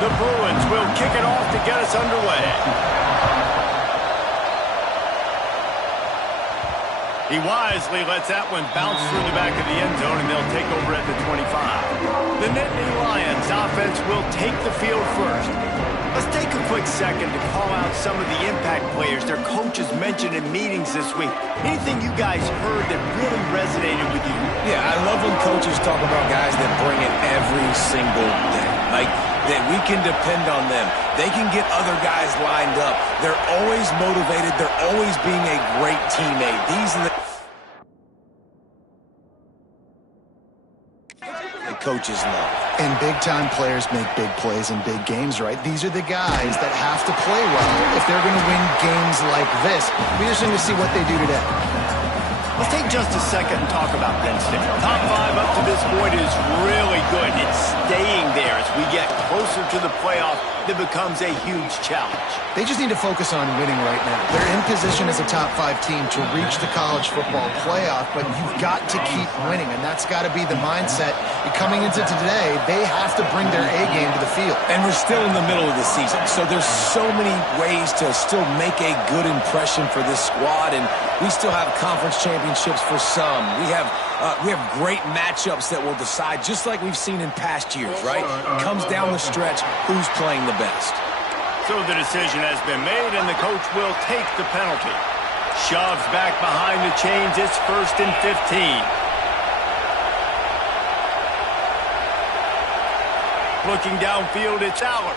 The Bruins will kick it off to get us underway. He wisely lets that one bounce through the back of the end zone, and they'll take over at the 25. The Nittany Lions offense will take the field first. Let's take a quick second to call out some of the impact players their coaches mentioned in meetings this week. Anything you guys heard that really resonated with you? Yeah, I love when coaches talk about guys that bring it every single day. Like, that we can depend on them. They can get other guys lined up. They're always motivated. They're always being a great teammate. These are the coaches love. And big-time players make big plays in big games, right? These are the guys that have to play well if they're going to win games like this. We're just going to see what they do today. Let's take just a second and talk about Penn State. Top 5 up to this point is really good. It's staying there as we get closer to the playoff. That becomes a huge challenge. They just need to focus on winning right now. They're in position as a top 5 team to reach the college football playoff, but you've got to keep winning, and that's got to be the mindset. And coming into today, they have to bring their A game to the field. And we're still in the middle of the season, so there's so many ways to still make a good impression for this squad, and we still have conference championships for some. We have great matchups that will decide, just like we've seen in past years, right? It comes down the stretch, who's playing the best. So the decision has been made, and the coach will take the penalty. Shoves back behind the chains. It's 1st and 15. Looking downfield, it's Aller.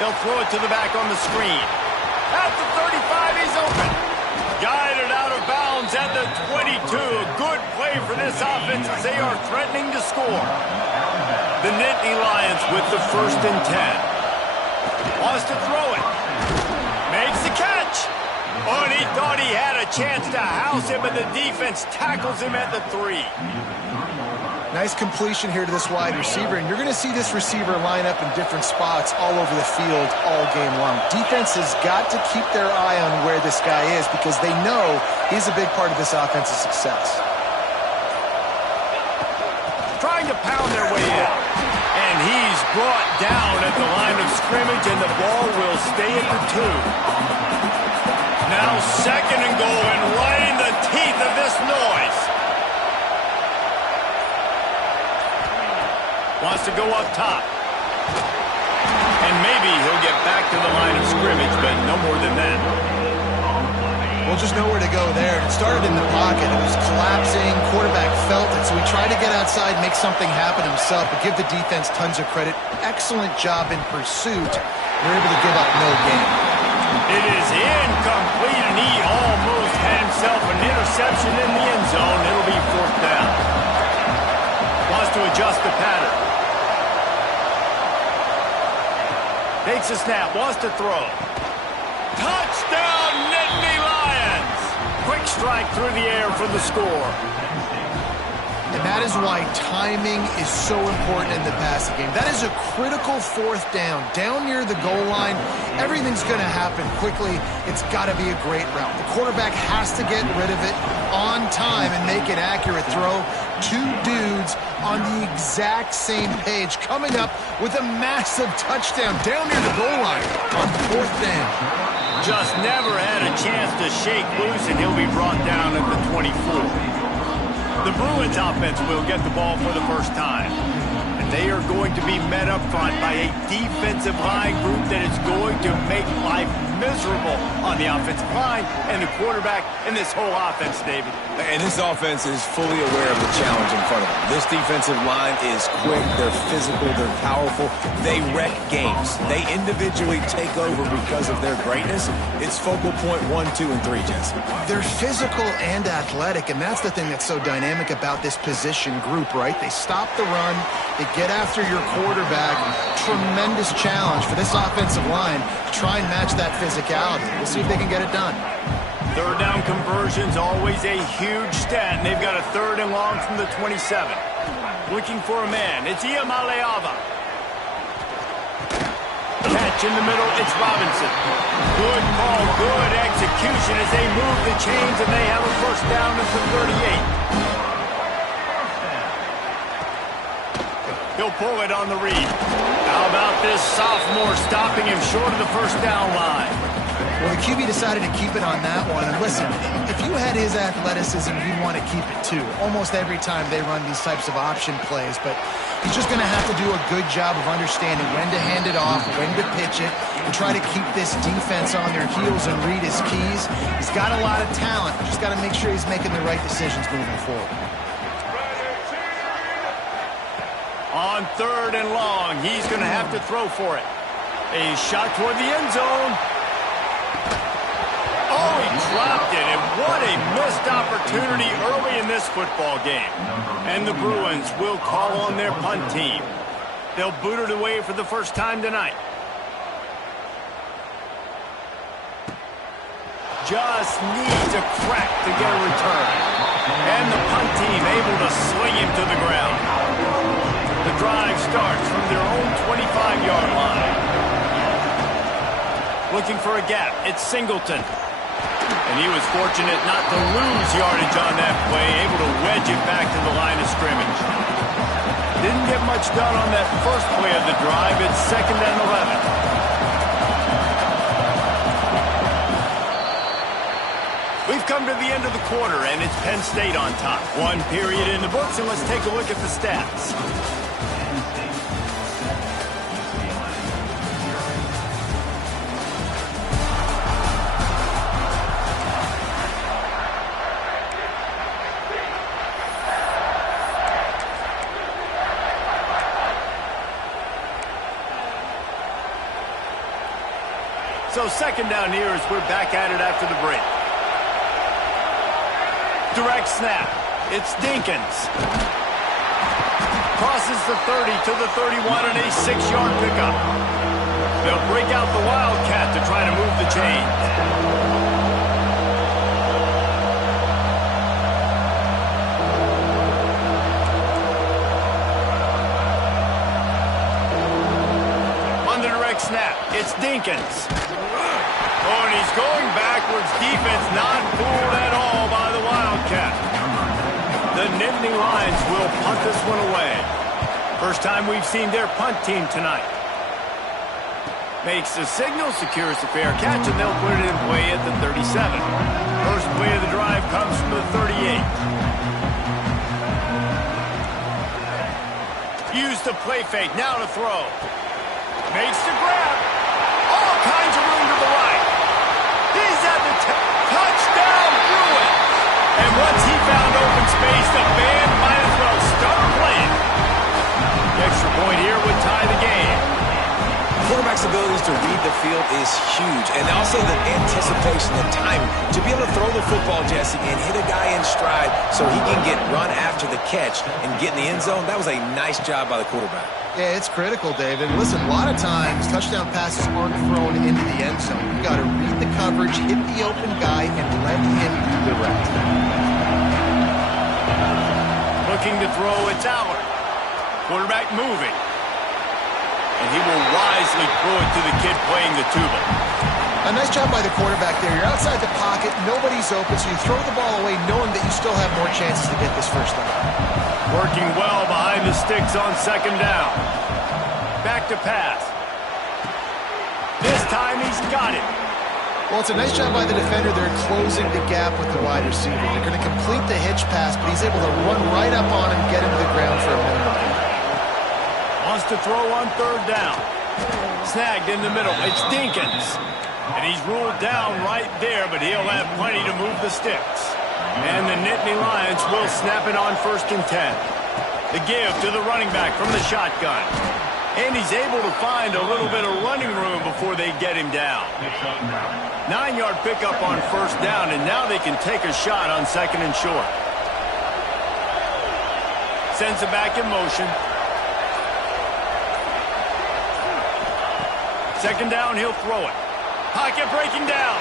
They'll throw it to the back on the screen. At the 35, he's open. Guided out of bounds at the 22. A good play for this offense as they are threatening to score. The Nittany Lions with the 1st and 10. Wants to throw it. Makes the catch. Oh, and he thought he had a chance to house him, but the defense tackles him at the 3. Nice completion here to this wide receiver, and you're going to see this receiver line up in different spots all over the field all game long. Defense has got to keep their eye on where this guy is because they know he's a big part of this offense's success. Trying to pound their way out. And he's brought down at the line of scrimmage, and the ball will stay at the 2. Now 2nd and goal, and right in the teeth of this noise. Wants to go up top. And maybe he'll get back to the line of scrimmage, but no more than that. Well, just nowhere to go there. It started in the pocket. It was collapsing. Quarterback felt it, so he tried to get outside, make something happen himself, but give the defense tons of credit. Excellent job in pursuit. They're able to give up no gain. It is incomplete, and he almost had himself an interception in the end zone. It'll be 4th down. Wants to adjust the pattern. Takes a snap, wants to throw. Touchdown, Nittany Lions! Quick strike through the air for the score. And that is why timing is so important in the passing game. That is a critical 4th down. Down near the goal line, everything's going to happen quickly. It's got to be a great route. The quarterback has to get rid of it on time and make an accurate throw. 2 dudes on the exact same page, coming up with a massive touchdown down near the goal line on 4th down. Just never had a chance to shake loose, and he'll be brought down at the 24. The Bruins offense will get the ball for the first time. And they are going to be met up front by a defensive line group that is going to make life miserable on the offensive line and the quarterback and this whole offense, David. And this offense is fully aware of the challenge in front of them. This defensive line is quick, they're physical, they're powerful. They wreck games. They individually take over because of their greatness. It's focal point 1, 2, and 3, Jesse. They're physical and athletic, and that's the thing that's so dynamic about this position group, right? They stop the run, they get after your quarterback. Tremendous challenge for this offensive line to try and match that physicality. We'll see if they can get it done. 3rd down conversion's always a huge stat, and they've got a 3rd and long from the 27. Looking for a man. It's Iamaleava. Catch in the middle. It's Robinson. Good call, good execution as they move the chains, and they have a 1st down at the 38. He'll pull it on the read. How about this sophomore stopping him short of the first down line? Well, the QB decided to keep it on that one. And listen, if you had his athleticism, you'd want to keep it too. Almost every time they run these types of option plays. But he's just going to have to do a good job of understanding when to hand it off, when to pitch it, and try to keep this defense on their heels and read his keys. He's got a lot of talent. Just got to make sure he's making the right decisions moving forward. On 3rd and long, he's going to have to throw for it. A shot toward the end zone. Oh, he dropped it, and what a missed opportunity early in this football game. And the Bruins will call on their punt team. They'll boot it away for the first time tonight. Just needs a crack to get a return. And the punt team able to sling him to the ground. The drive starts from their own 25-yard line. Looking for a gap. It's Singleton. And he was fortunate not to lose yardage on that play, able to wedge it back to the line of scrimmage. Didn't get much done on that first play of the drive. It's 2nd and 11. We've come to the end of the quarter, and it's Penn State on top. One period in the books, and let's take a look at the stats. So 2nd down here as we're back at it after the break. Direct snap. It's Dinkins. Crosses the 30 to the 31 and a 6-yard pickup. They'll break out the Wildcat to try to move the chains. On the direct snap, it's Dinkins. Oh, and he's going backwards. Defense not fooled at all by the Wildcat. The Nittany Lions will punt this one away. First time we've seen their punt team tonight. Makes the signal, secures the fair catch, and they'll put it in play at the 37. First play of the drive comes from the 38. Use the play fake, now to throw. Makes the grab. All kinds of room to the right. He's at the touchdown Bruins. And once he found open space, the band might as well start playing. The extra point here would tie the game. Quarterback's abilities to read the field is huge. And also the anticipation, the time to be able to throw the football, Jesse, and hit a guy in stride so he can get run after the catch and get in the end zone. That was a nice job by the quarterback. Yeah, it's critical, David. Listen, a lot of times touchdown passes aren't thrown into the end zone. You got to read the coverage, hit the open guy, and let him do the rest. Looking to throw, it's Allard. Quarterback moving. And he will wisely throw it to the kid playing the tuba. A nice job by the quarterback there. You're outside the pocket, nobody's open, so you throw the ball away knowing that you still have more chances to get this first down. Working well behind the sticks on 2nd down. Back to pass. This time he's got it. Well, it's a nice job by the defender. They're closing the gap with the wide receiver. They're going to complete the hitch pass, but he's able to run right up on him, get him to the ground for a minimum. Wants to throw on 3rd down. Snagged in the middle. It's Dinkins. And he's ruled down right there, but he'll have plenty to move the sticks. And the Nittany Lions will snap it on 1st and 10. The give to the running back from the shotgun. And he's able to find a little bit of running room before they get him down. 9-yard pickup on 1st down, and now they can take a shot on 2nd and short. Sends it back in motion. 2nd down, he'll throw it. Pocket breaking down.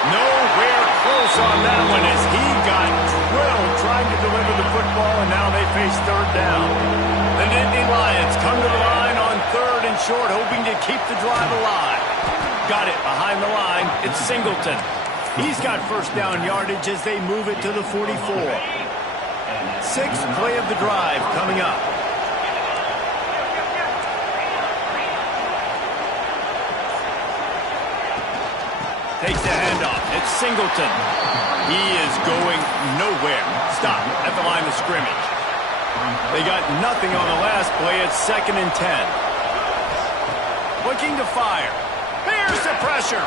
Nowhere close on that one as he got drilled trying to deliver the football, and now they face 3rd down. The Nittany Lions come to the line on 3rd and short, hoping to keep the drive alive. Got it behind the line. It's Singleton. He's got 1st down yardage as they move it to the 44. 6th play of the drive coming up. Singleton. He is going nowhere. Stop at the line of scrimmage. They got nothing on the last play. It's 2nd and 10. Looking to fire. Here's the pressure.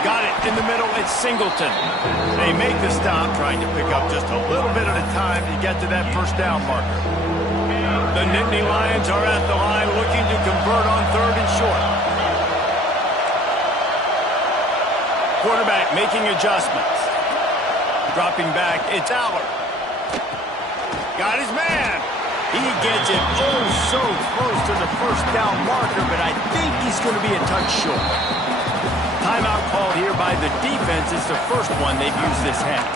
Got it in the middle. It's Singleton. They make the stop, trying to pick up just a little bit at a time to get to that first down marker. The Nittany Lions are at the line looking to convert on 3rd and short. Quarterback making adjustments. Dropping back, it's Aller. Got his man. He gets it oh so close to the first down marker, but I think he's going to be a touch short. Timeout called here by the defense. It's the first one they've used this half.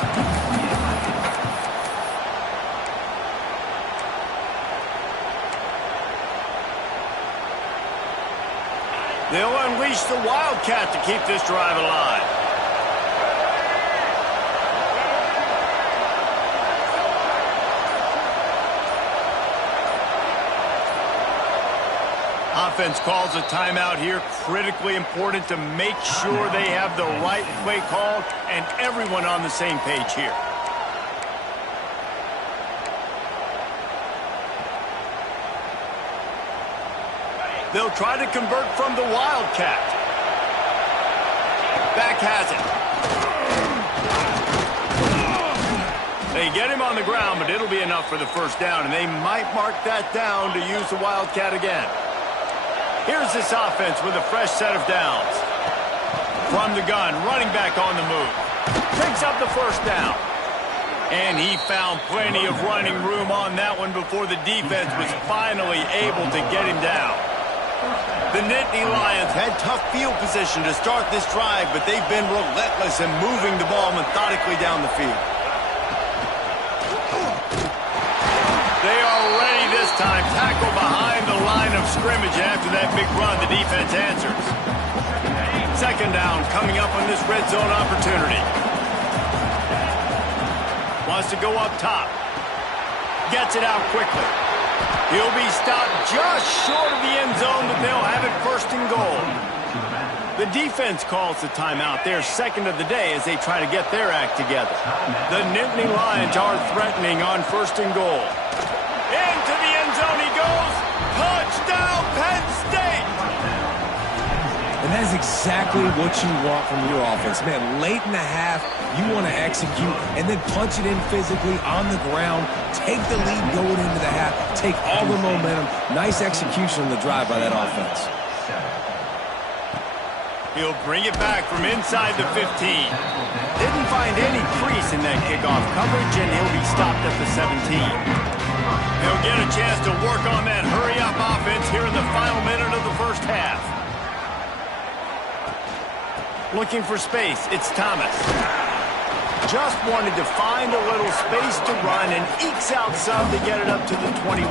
They'll unleash the Wildcat to keep this drive alive. Offense calls a timeout here. Critically important to make sure they have the right play call and everyone on the same page here. They'll try to convert from the Wildcat. Back has it. They get him on the ground, but it'll be enough for the first down, and they might mark that down to use the Wildcat again. Here's this offense with a fresh set of downs. From the gun, running back on the move. Picks up the first down. And he found plenty of running room on that one before the defense was finally able to get him down. The Nittany Lions had tough field position to start this drive, but they've been relentless in moving the ball methodically down the field. They are ready this time. Tackle behind the line of scrimmage. After that big run, the defense answers. 2nd down coming up on this red zone opportunity. Wants to go up top. Gets it out quickly. He'll be stopped just short of the end zone, but they'll have it 1st and goal. The defense calls the timeout. Their 2nd of the day as they try to get their act together. The Nittany Lions are threatening on 1st and goal. Into the end zone he goes. Touchdown, Penn State! And that's exactly what you want from your offense. Man, late in the half, you want to execute and then punch it in physically on the ground. Take the lead going into the half. Take all the momentum. Nice execution on the drive by that offense. He'll bring it back from inside the 15. Didn't find any crease in that kickoff coverage, and he'll be stopped at the 17. He'll get a chance to work on that hurry-up offense here in the final minute of the first half. Looking for space, it's Thomas. Just wanted to find a little space to run and ekes out some to get it up to the 21.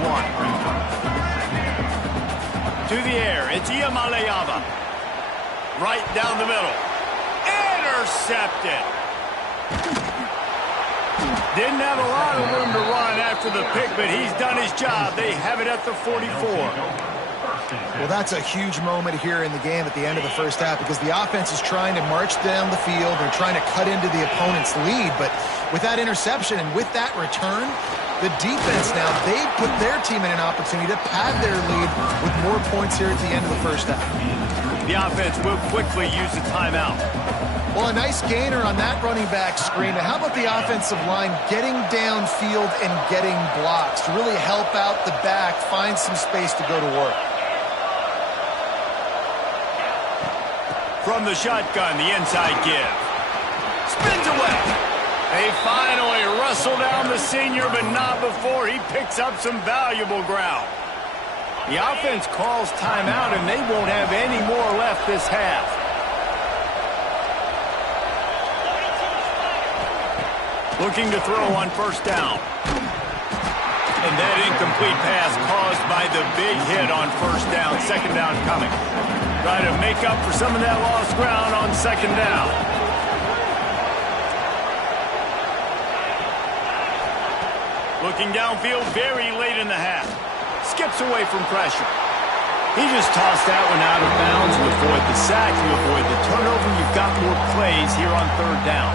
To the air, it's Iamaleava. Right down the middle. Intercepted. Didn't have a lot of room to run after the pick, but he's done his job. They have it at the 44. Well, that's a huge moment here in the game at the end of the first half because the offense is trying to march down the field. They're trying to cut into the opponent's lead, but with that interception and with that return, the defense now, they've put their team in an opportunity to pad their lead with more points here at the end of the first half. The offense will quickly use the timeout. Well, a nice gainer on that running back screen. How about the offensive line getting downfield and getting blocks to really help out the back, find some space to go to work? From the shotgun, the inside give. Spins away. They finally wrestle down the senior, but not before he picks up some valuable ground. The offense calls timeout, and they won't have any more left this half. Looking to throw on 1st down. And that incomplete pass caused by the big hit on 1st down. 2nd down coming. Try to make up for some of that lost ground on 2nd down. Looking downfield very late in the half. Skips away from pressure. He just tossed that one out of bounds. You avoid the sack, you avoid the turnover. You've got more plays here on third down.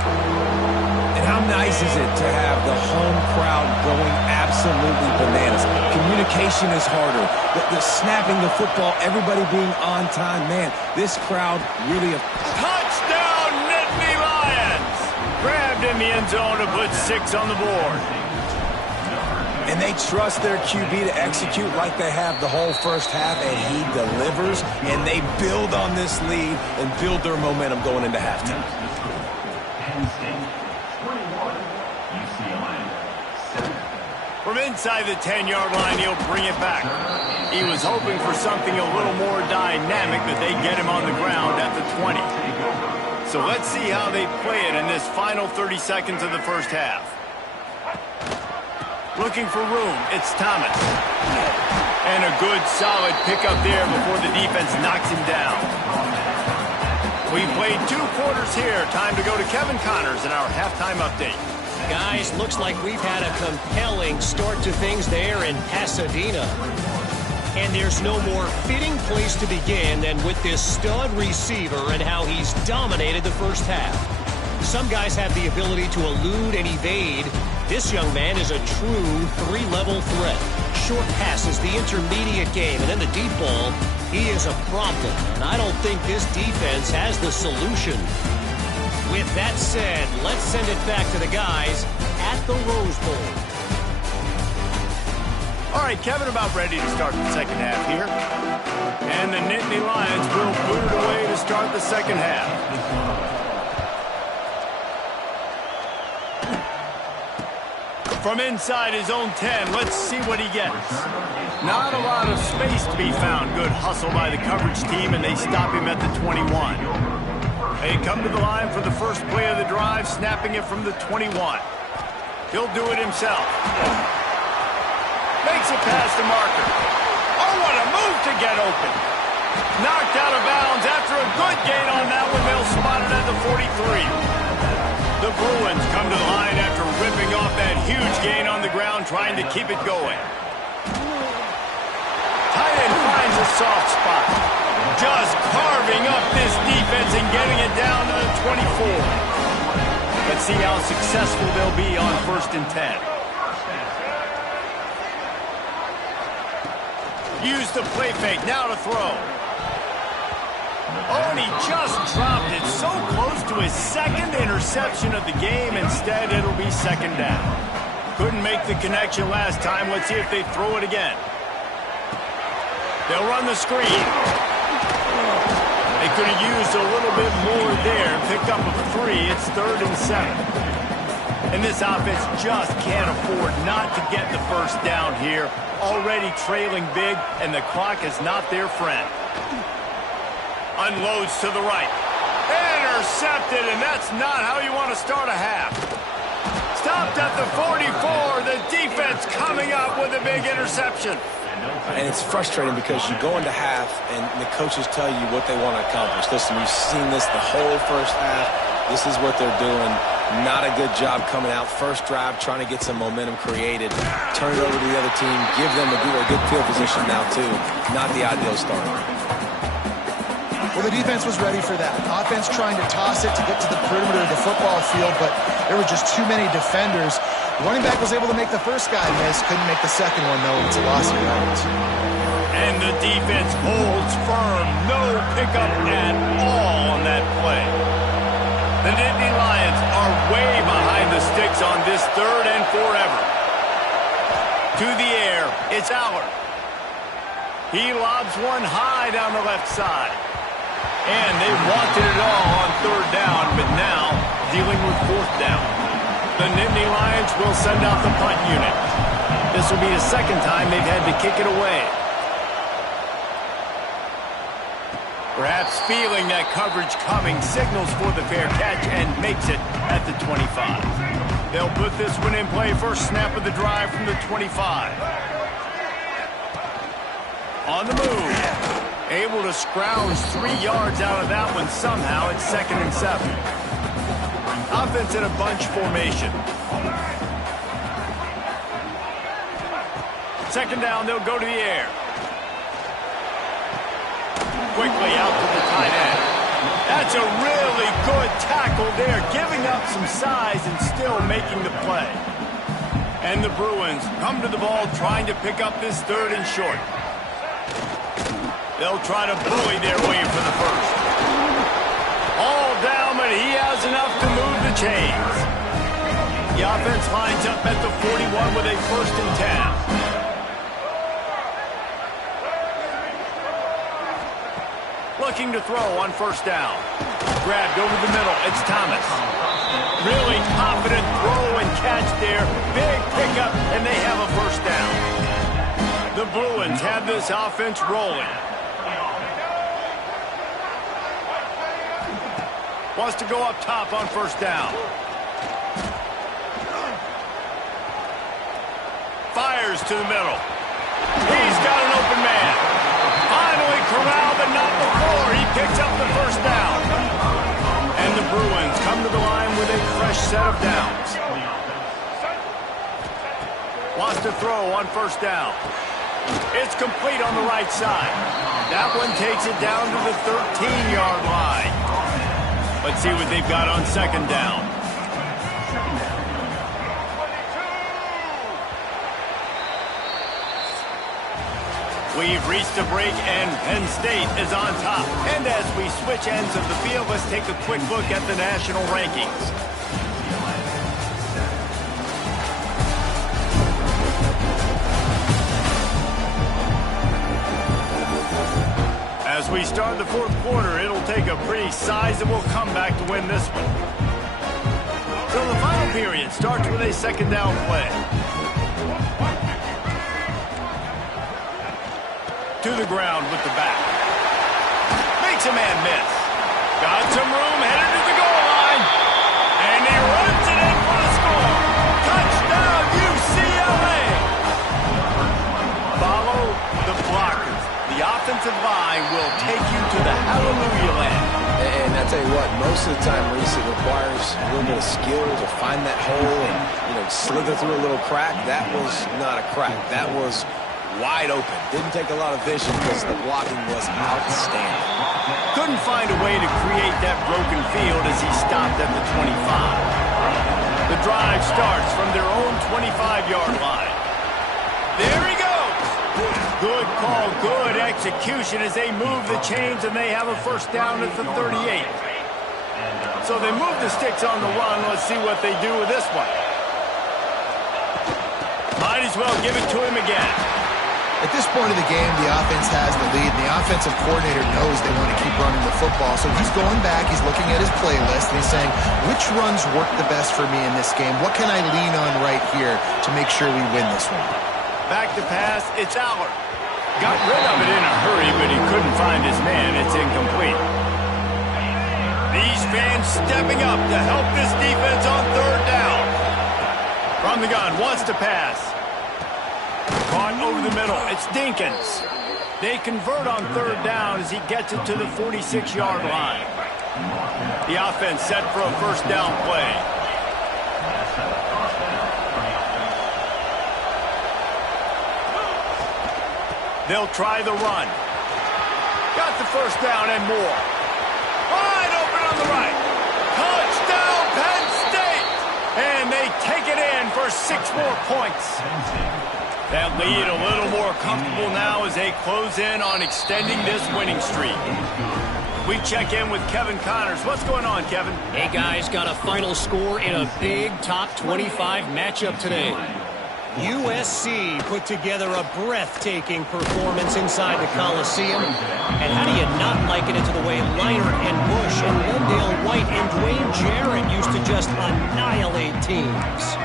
And how nice is it to have the home crowd going absolutely bananas? Communication is harder. The snapping the football, everybody being on time. Man, this crowd really... Touchdown, Nittany Lions! Grabbed in the end zone to put 6 on the board. And they trust their QB to execute like they have the whole first half, and he delivers, and they build on this lead and build their momentum going into halftime. From inside the 10-yard line, he'll bring it back. He was hoping for something a little more dynamic, but they get him on the ground at the 20. So let's see how they play it in this final 30 seconds of the first half. Looking for room, it's Thomas. And a good, solid pickup there before the defense knocks him down. We played 2 quarters here. Time to go to Kevin Connors in our halftime update. Guys, looks like we've had a compelling start to things there in Pasadena. And there's no more fitting place to begin than with this stud receiver and how he's dominated the first half. Some guys have the ability to elude and evade. This young man is a true 3-level threat. Short passes, the intermediate game, and then the deep ball. He is a problem, and I don't think this defense has the solution. With that said, let's send it back to the guys at the Rose Bowl. All right, Kevin, about ready to start the second half here. And the Nittany Lions will boot it away to start the second half. From inside his own 10, let's see what he gets. Not a lot of space to be found. Good hustle by the coverage team, and they stop him at the 21. They come to the line for the first play of the drive, snapping it from the 21. He'll do it himself. Makes it past the marker. Oh, what a move to get open. Knocked out of bounds after a good gain on that one. They'll spot it at the 43. The Bruins come to the line after ripping off that huge gain on the ground, trying to keep it going. Tight end finds a soft spot. Just carving up this defense and getting it down to the 24. Let's see how successful they'll be on 1st and 10. Use the play fake, now to throw. Oh, and he just dropped it so close to his second interception of the game. Instead, it'll be second down. Couldn't make the connection last time. Let's see if they throw it again. They'll run the screen. They could have used a little bit more there. Pick up a 3. It's 3rd and 7. And this offense just can't afford not to get the first down here. Already trailing big, and the clock is not their friend. Unloads to the right. Intercepted, and that's not how you want to start a half. Stopped at the 44. The defense coming up with a big interception. And it's frustrating because you go into half and the coaches tell you what they want to accomplish. Listen, we've seen this the whole first half. This is what they're doing. Not a good job coming out. First drive, trying to get some momentum created. Turn it over to the other team. Give them a good field position now, too. Not the ideal start. Well, the defense was ready for that. Offense trying to toss it to get to the perimeter of the football field, but there were just too many defenders. Running back was able to make the first guy miss. Couldn't make the second one, though. It's a loss of yards. And the defense holds firm. No pickup at all on that play. The Nittany Lions are way behind the sticks on this 3rd and forever. To the air, it's Aller. He lobs one high down the left side. And they wanted it all on 3rd down, but now dealing with 4th down. The Nittany Lions will send out the punt unit. This will be the second time they've had to kick it away. Perhaps feeling that coverage coming, signals for the fair catch and makes it at the 25. They'll put this one in play. First snap of the drive from the 25. On the move. Able to scrounge 3 yards out of that one somehow. It's 2nd and 7. Offense in a bunch formation. Second down, they'll go to the air. Quickly out to the tight end. That's a really good tackle there, giving up some size and still making the play. And the Bruins come to the ball trying to pick up this 3rd and short. They'll try to bully their way for the first. All down, but he has enough to move the chains. The offense lines up at the 41 with a 1st and 10. Looking to throw on 1st down. Grabbed over the middle. It's Thomas. Really confident throw and catch there. Big pickup, and they have a 1st down. The Bruins have this offense rolling. Wants to go up top on 1st down. Fires to the middle. He's got an open man. Finally corralled, but not before. He picks up the 1st down. And the Bruins come to the line with a fresh set of downs. Wants to throw on 1st down. It's complete on the right side. That one takes it down to the 13-yard line. Let's see what they've got on 2nd down. We've reached a break, and Penn State is on top. And as we switch ends of the field, let's take a quick look at the national rankings. As we start the 4th quarter, it'll take a pretty sizable comeback to win this one. So the final period starts with a 2nd down play. To the ground with the back. Makes a man miss. Got some room, headed to the goal line. And he runs it in for the score. Touchdown, UCLA. Follow the blockers. The offensive line will take you to the hallelujah land. And I tell you what, most of the time, Reese, it requires a little bit of skill to find that hole and, slither through a little crack. That was not a crack. That was wide open. Didn't take a lot of vision because the blocking was outstanding. Couldn't find a way to create that broken field as he stopped at the 25. The drive starts from their own 25-yard line. There he goes. Good call, good execution as they move the chains, and they have a 1st down at the 38. So they move the sticks on the run. Let's see what they do with this one. Might as well give it to him again. At this point of the game, the offense has the lead, and the offensive coordinator knows they want to keep running the football. So he's going back, he's looking at his playlist, and he's saying, which runs work the best for me in this game? What can I lean on right here to make sure we win this one? Back to pass, it's Allard. Got rid of it in a hurry, but he couldn't find his man. It's incomplete. These fans stepping up to help this defense on 3rd down. From the gun, wants to pass. Caught over the middle. It's Dinkins. They convert on 3rd down as he gets it to the 46-yard line. The offense set for a 1st down play. They'll try the run. Got the 1st down and more. Wide open on the right. Touchdown, Penn State! And they take it in for 6 more points. That lead a little more comfortable now as they close in on extending this winning streak. We check in with Kevin Connors. What's going on, Kevin? Hey, guys, got a final score in a big top 25 matchup today. USC put together a breathtaking performance inside the Coliseum. And how do you not liken it to the way Leinart and Bush and Wendell White and Dwayne Jarrett used to just annihilate teams?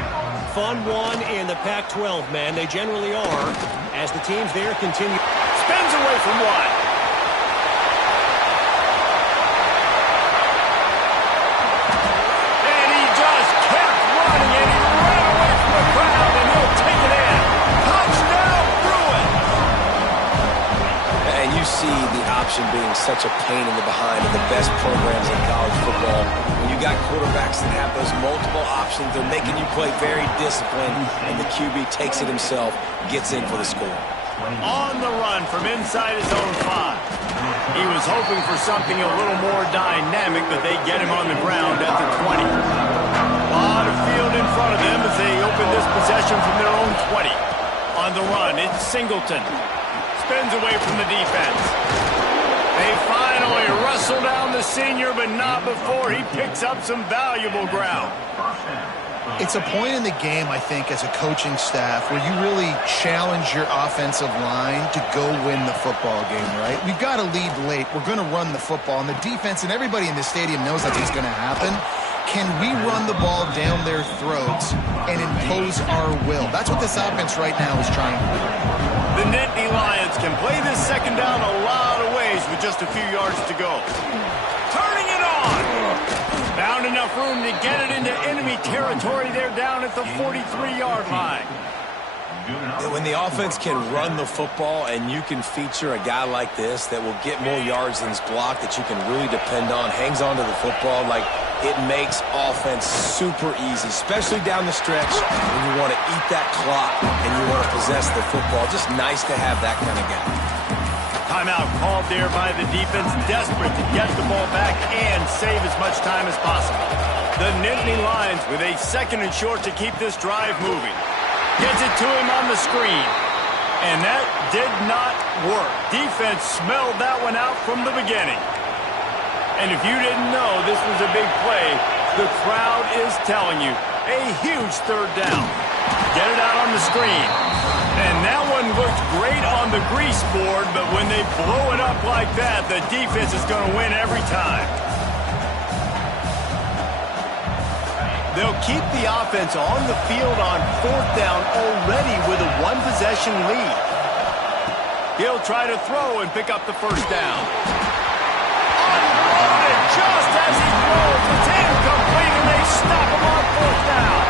Fun one in the Pac-12, man. They generally are, as the teams there continue. Spins away from one. And he just kept running, and he ran away from the crowd, and he'll take it in. Touchdown, Bruins! And you see the option being such a pain in the behind of the best programs in college football. When you got quarterbacks that have those multiple options, they're making you play very disciplined, and the QB takes it himself, gets in for the score. On the run from inside his own 5. He was hoping for something a little more dynamic, but they get him on the ground at the 20. A lot of field in front of them as they open this possession from their own 20. On the run, it's Singleton. Spins away from the defense. They finally wrestle down the senior, but not before he picks up some valuable ground. It's a point in the game, I think, as a coaching staff where you really challenge your offensive line to go win the football game, right? We've got to lead late. We're going to run the football. And the defense and everybody in the stadium knows that's what's going to happen. Can we run the ball down their throats and impose our will? That's what this offense right now is trying to do. The Nittany Lions can play this second down a lot of ways with just a few yards to go. Turning it on. Found enough room to get it into enemy territory. They're down at the 43-yard line. When the offense can run the football and you can feature a guy like this that will get more yards than his block that you can really depend on, hangs on to the football, like it makes offense super easy, especially down the stretch when you want to eat that clock and you want to possess the football. Just nice to have that kind of guy. Timeout called there by the defense, desperate to get the ball back and save as much time as possible. The Nittany Lions with a 2nd and short to keep this drive moving. Gets it to him on the screen. And that did not work. Defense smelled that one out from the beginning. And if you didn't know this was a big play, the crowd is telling you a huge 3rd down. Get it out on the screen. And that one looked great on the grease board, but when they blow it up like that, the defense is going to win every time. They'll keep the offense on the field on 4th down already with a 1-possession lead. He'll try to throw and pick up the 1st down. Unloaded just as he throws. It's incomplete, and they stop him on 4th down.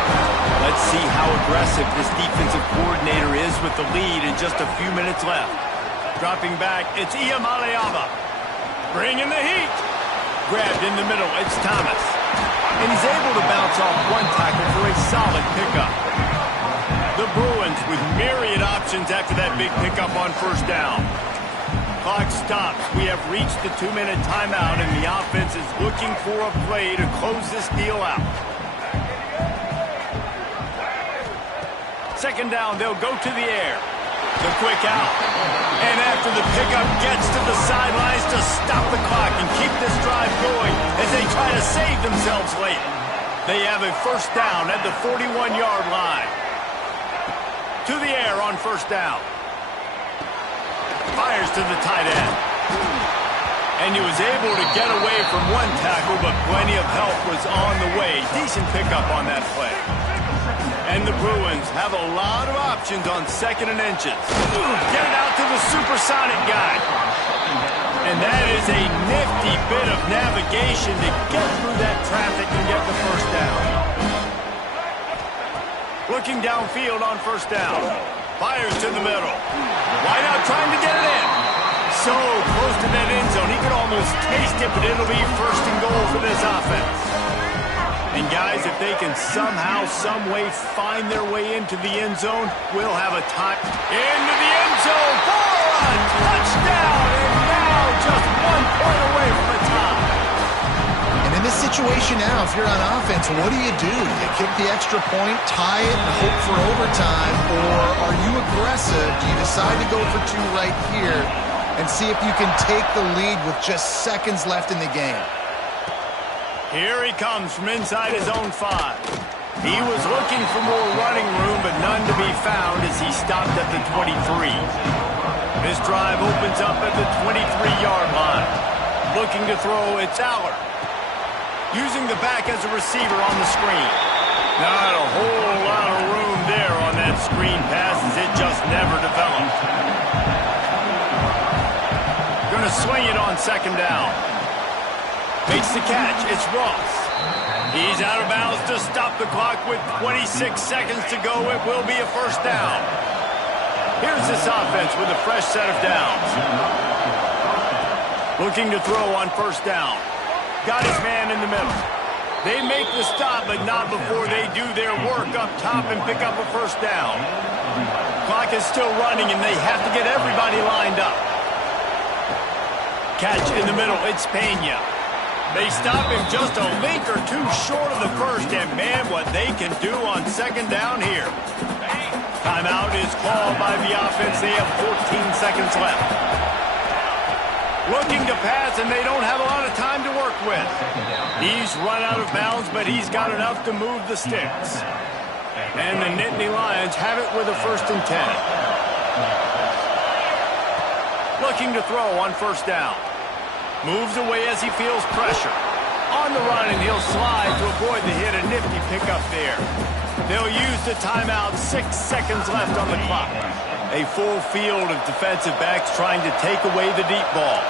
Let's see how aggressive this defensive coordinator is with the lead and just a few minutes left. Dropping back, it's Iamaleava. Bringing the heat. Grabbed in the middle, it's Thomas. And he's able to bounce off one tackle for a solid pickup. The Bruins with myriad options after that big pickup on 1st down. Clock stops. We have reached the 2-minute timeout, and the offense is looking for a play to close this deal out. 2nd down, they'll go to the air. The quick out. And after the pickup gets to the sidelines to stop the clock and keep this drive going as they try to save themselves late. They have a 1st down at the 41-yard line. To the air on 1st down. Fires to the tight end. And he was able to get away from one tackle, but plenty of help was on the way. Decent pickup on that play. And the Bruins have a lot of options on 2nd and inches. Get it out to the supersonic guy. And that is a nifty bit of navigation to get through that traffic and get the 1st down. Looking downfield on 1st down. Fires to the middle. Wide out trying to get it in. So close to that end zone. He could almost taste it, but it'll be 1st and goal for this offense. And guys, if they can somehow, some way find their way into the end zone, we'll have a tie. Into the end zone for a touchdown, and now just 1 point away from a tie. And in this situation now, if you're on offense, what do? You kick the extra point, tie it, and hope for overtime, or are you aggressive? Do you decide to go for 2 right here and see if you can take the lead with just seconds left in the game? Here he comes from inside his own 5. He was looking for more running room, but none to be found as he stopped at the 23. This drive opens up at the 23-yard line. Looking to throw, it's Aller. Using the back as a receiver on the screen. Not a whole lot of room there on that screen pass as it just never developed. Going to swing it on 2nd down. Makes the catch. It's Ross. He's out of bounds to stop the clock with 26 seconds to go. It will be a 1st down. Here's this offense with a fresh set of downs. Looking to throw on 1st down. Got his man in the middle. They make the stop, but not before they do their work up top and pick up a 1st down. clock is still running, and they have to get everybody lined up. Catch in the middle. It's Pena. They stop him just a link or two short of the first, and man, what they can do on second down here. Timeout is called by the offense. They have 14 seconds left. Looking to pass, and they don't have a lot of time to work with. He's run out of bounds, but he's got enough to move the sticks. And the Nittany Lions have it with a 1st and 10. Looking to throw on first down. Moves away as he feels pressure. On the run, and he'll slide to avoid the hit. A nifty pickup there. They'll use the timeout. 6 seconds left on the clock. A full field of defensive backs trying to take away the deep ball.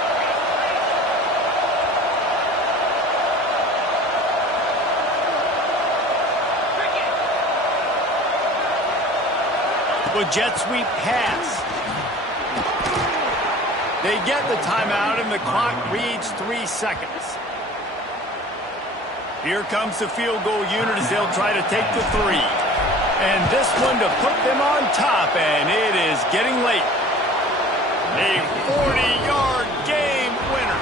With jet sweep pass. They get the timeout, and the clock reads 3 seconds. Here comes the field goal unit as they'll try to take the 3. And this one to put them on top, and it is getting late. A 40-yard game winner.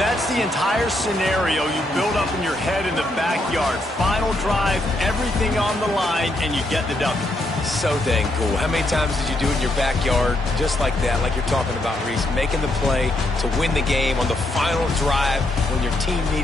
That's the entire scenario you build up in your head in the backyard. Final drive, everything on the line, and you get the W. So dang cool. How many times did you do it in your backyard just like that, like you're talking about, Reese? Making the play to win the game on the final drive when your team needs